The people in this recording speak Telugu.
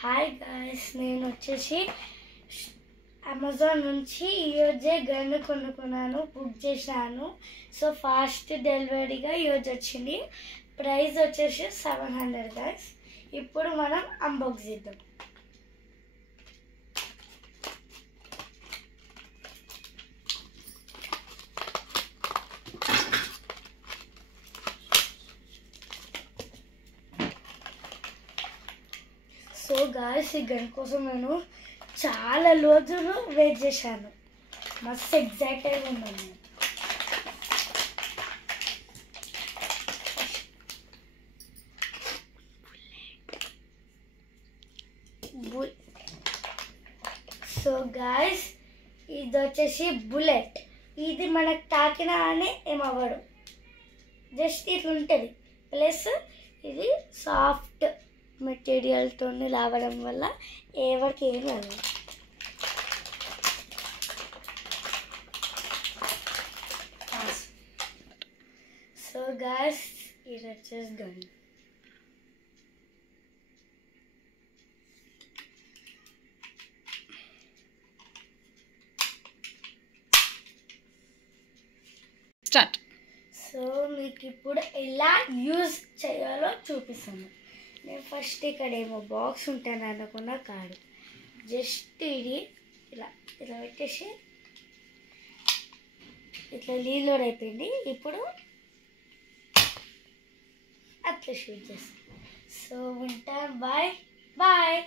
హాయ్ గాయ్స్, నేను వచ్చేసి అమెజాన్ నుంచి ఈరోజే గన్ను కొనుక్కున్నాను, బుక్ చేశాను. సో ఫాస్ట్ డెలివరీగా ఈరోజు వచ్చింది. ప్రైస్ వచ్చేసి 700 గాయ్స్. ఇప్పుడు మనం అన్బాక్స్ చేద్దాం. సో గాయ్స్, ఈ గన్ కోసం నేను చాలా రోజులు వెయిట్ చేశాను. మస్తు ఎగ్జైటెడ్గా ఉన్నాను. సో గాయ్స్, ఇది వచ్చేసి బుల్లెట్. ఇది మనకు తాకినా అని ఏమవ్వడు, జస్ట్ ఇట్లా ఉంటుంది. ప్లస్ ఇది సాఫ్ట్ మెటీరియల్తో రావడం వల్ల ఎవరికి ఏమి అవ్వదు. సో గాయ్స్, ఇది వచ్చేసి గన్. స్టార్ట్. సో మీకు ఇప్పుడు ఎలా యూజ్ చేయాలో చూపిస్తాను. నేను ఫస్ట్ ఇక్కడ ఏమో బాక్స్ ఉంటాను అనుకున్నా, కాదు, జస్ట్ ఇది ఇలా ఇలా పెట్టేసి ఇట్లా రీలోడ్ అయిపోయింది. ఇప్పుడు అట్లా షూట్ చేస్తాను. సో ఉంటాను, బాయ్ బాయ్.